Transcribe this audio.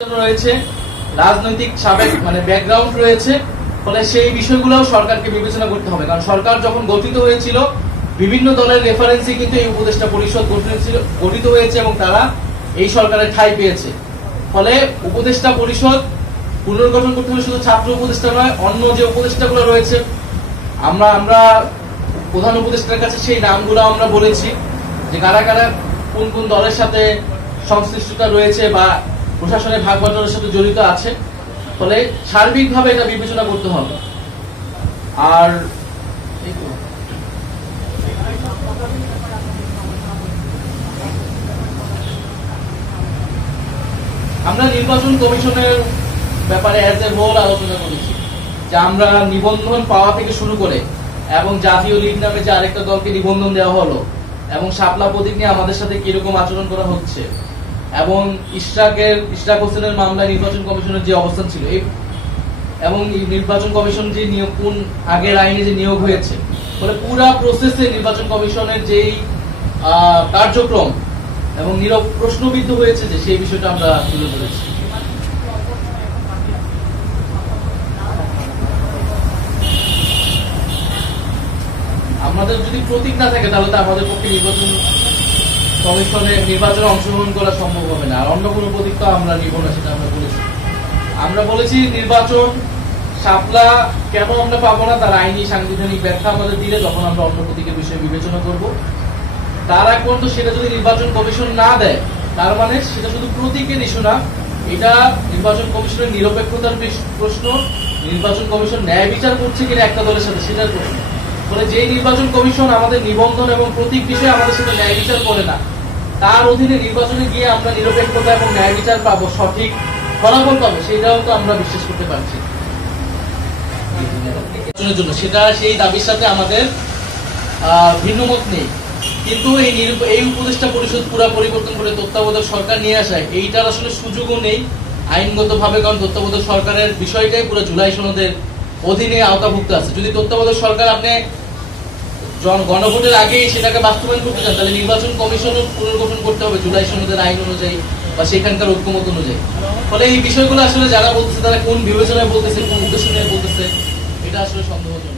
রয়েছে, রাজনৈতিক সাবেক ব্যাকগ্রাউন্ড রয়েছে, ফলে সেই বিষয়গুলো সরকারকে বিবেচনা করতে হবে। কারণ সরকার যখন গঠিত হয়েছিল বিভিন্ন দলের রেফারেন্সে কিন্তু এই উপদেষ্টা পরিষদ গঠিত হয়েছে এবং তারা এই সরকারের ঠাঁই পেয়েছে। ফলে উপদেষ্টা পরিষদ পুনর্গঠন করতে হলে শুধু ছাত্র উপদেষ্টা নয়, অন্য যে উপদেষ্টাগুলো রয়েছে আমরা প্রধান উপদেষ্টার কাছে সেই নামগুলো আমরা বলেছি যে কারা কারা কোন কোন দলের সাথে সংশ্লিষ্টতা রয়েছে বা প্রশাসনের ভাগ বাটোয়ারার সাথে জড়িত আছে। ফলে সার্বিকভাবে এটা বিবেচনা করতে হবে। আর আমরা নির্বাচন কমিশনের ব্যাপারে অ্যাজ এ হোল আলোচনা করেছি যে আমরা নিবন্ধন পাওয়া থেকে শুরু করে এবং জাতীয় লীগ নামে যে আরেকটা দলকে নিবন্ধন দেওয়া হলো এবং শাপলা প্রতীক নিয়ে আমাদের সাথে কিরকম আচরণ করা হচ্ছে এবং ইশরাক হোসেনের মামলায় নির্বাচন কমিশনের যে অবস্থান ছিল এবং নির্বাচন কমিশন যে নিয়োগ কোন আগের আইনে যে নিয়োগ হয়েছে, ফলে পুরা প্রসেসে নির্বাচন কমিশনের যেই কার্যক্রম এবং নীরব প্রশ্নবিদ্ধ হয়েছে যে সেই বিষয়টা আমরা তুলে ধরেছি। আমাদের যদি প্রতীক না থাকে তাহলে তো আমাদের পক্ষে নির্বাচন নির্বাচনে অংশগ্রহণ করা সম্ভব হবে না। আর অন্য কোনো প্রতীক তো আমরা নিব না, সেটা আমরা বলেছি নির্বাচন শাপলা কেন আমরা পাবো না তার আইনি সাংবিধানিক ব্যাখ্যা আমাদের দিলে যখন আমরা অন্য প্রতীকের বিষয়ে বিবেচনা করব। তার আগ পর্যন্ত সেটা যদি নির্বাচন কমিশন না দেয় তার মানে সেটা শুধু প্রতীকের ইস্যু না, এটা নির্বাচন কমিশনের নিরপেক্ষতার প্রশ্ন, নির্বাচন কমিশন ন্যায় বিচার করছে কিনা একটা দলের সাথে সেটার প্রশ্ন। ফলে যে নির্বাচন কমিশন আমাদের নিবন্ধন এবং প্রতীক বিষয়ে আমাদের সাথে ন্যায় বিচার করে না, তার অধীনে নির্বাচনে গিয়ে আমরা নিরপেক্ষতা এবং ন্যায় বিচার পাবো, সঠিক ফলাফল পাবো, সেটাও তো আমরা বিশ্বাস করতে পারছি জন্য। সেটা সেই দাবির সাথে আমাদের ভিন্নমত নেই, কিন্তু এই উপদেষ্টা পরিষদ পুরা পরিবর্তন করে তত্ত্বাবধায়ক সরকার নিয়ে আসায় এইটার আসলে সুযোগও নেই আইনগত ভাবে। কারণ তত্ত্বাবধায়ক সরকারের বিষয়টাই পুরো জুলাই সনদের অধীনে আওতাভুক্ত আছে। যদি তত্ত্বাবধায়ক সরকার আপনি গণভোটের আগেই সেটাকে বাস্তবায়ন করতে চান তাহলে নির্বাচন কমিশনও পুনর্গঠন করতে হবে জুলাই সনদের আইন অনুযায়ী বা সেখানকার ঐক্যমত অনুযায়ী। ফলে এই বিষয়গুলো আসলে যারা বলতেছে তারা কোন বিবেচনায় বলতেছে, কোন উদ্দেশ্য নিয়ে বলতেছে, এটা আসলে সন্দেহজনক।